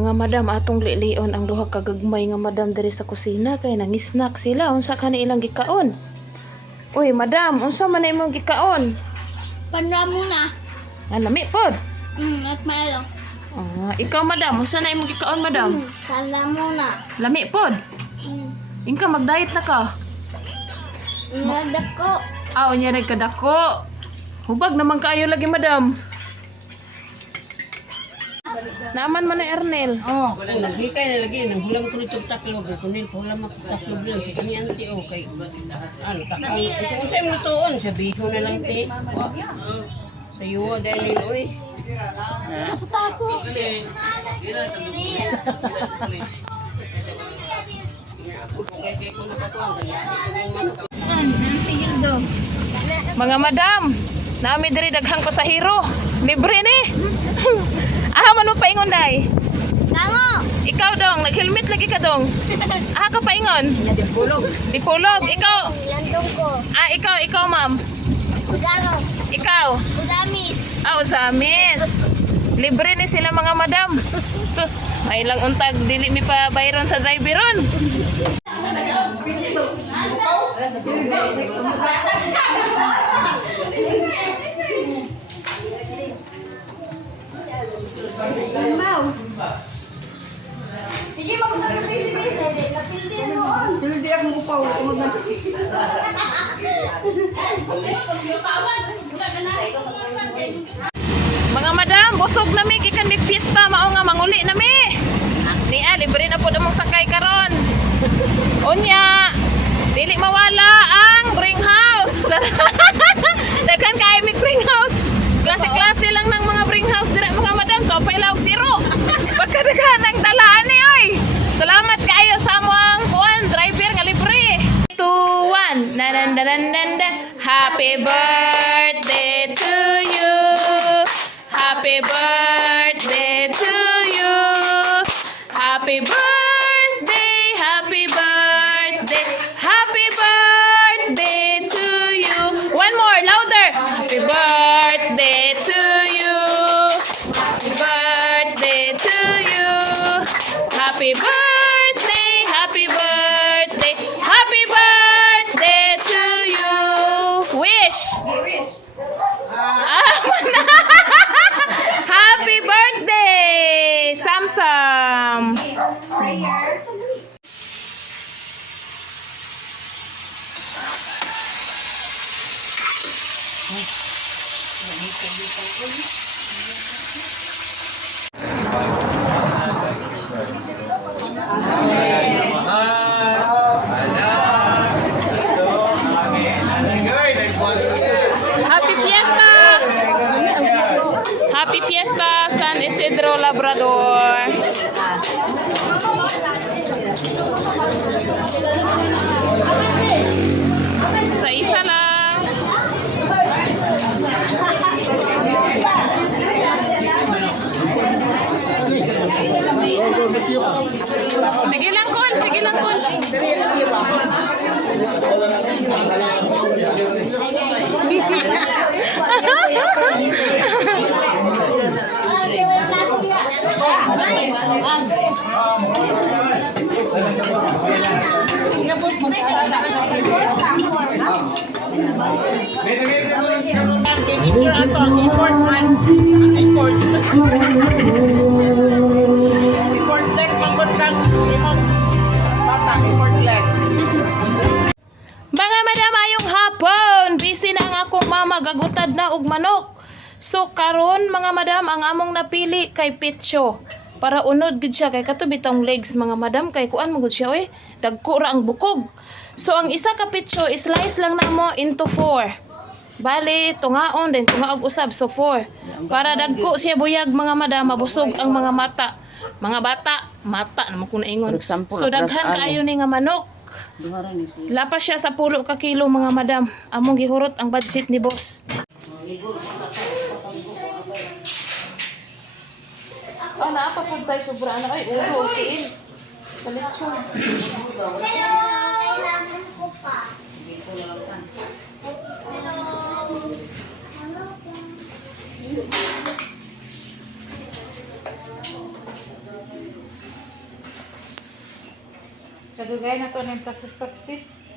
Mga madam atong lilion ang duha ka gagmay nga madam diri sa kusina kay nangisnak sila unsa kani ilang gikaon. Uy madam, unsa man imong gikaon? Panra muna. Lami pod. At maelo. Ikaw madam, unsa na imong gikaon madam? Panra muna. Lami pod. Ingka mag-diet na ka. Nadako. Unya nagkadako. Hubag naman kaayo lagi madam. Naaman man na Ernel. Naghikay na lagi nang hulam ko nito taklog kunin hulam ako taklog lang si kanya anti kay takang kung sa mo tuon sa biho na lang ti. Sa yuwa dahil oy. Taso. Mga madam, nami diri daghang pasahero. Libre ni. Man mo paingon day. Tango. Ikaw dong, nag-helmet lagi ka dong. Ka paingon. Dipulog. Dipulog. Ikaw. Landong ko. Ikaw ma'am. Ugano. Ikaw. Ugamis. Usamis. Libre ni sila mga madam. Sus, may lang untag dili mi pa bayron sa driveron. Sige, magkakaroon si Miss. Napildi mo. Hindi ako upaw. Mga madam, busog na mi gikan mi pista mao nga manguli na mi. Libre na pud among sakay karon. Unya, dili mawala ang bring house. Daghan kay mi bring house. Klase-klase lang ng mga bring house dira mga madam, kapay laog zero. Pagkadaghan ang dalaan ni oy. Salamat kaayo sa among kuan driver nga libre. 2 1 nanandananda. Happy birthday to you. Happy birthday to you. Happy birthday, happy birthday, happy birthday to you. One more, louder. Happy birthday to you. Happy birthday to you. Happy birthday, happy birthday, happy birthday to you. Wish. Happy birthday, Samsam. Happy Fiesta! Happy Fiesta, San Isidro Labrador. Isa lang. Sige lang, Col. Sige lang, Col. Mga madam, ayong hapon, busy na ang akong mama, gagutad na og manok. So karon mga madam, ang among napili kay Pitcho. Para unod gud siya kay kato bitong legs mga madam kay kuan mo gud siya oy, dagko ra ang bukog. So ang isa ka Pitcho, slice lang namo into 4. Bali, tungaon din, tungaog usab so 4. Para dagko siya buyag mga madam, mabusog ang mga mata. Mga bata, mata naman ko naingon. So daghan kaayo ni nga manok. Lapas siya sa 10 ka kilo mga madam. Among gihurot ang budget ni boss. Naapa po tayo sobra na. Ay, ulo, okay. Kalitsyon. Kailangan ko pa. Kadugay na to ng practice.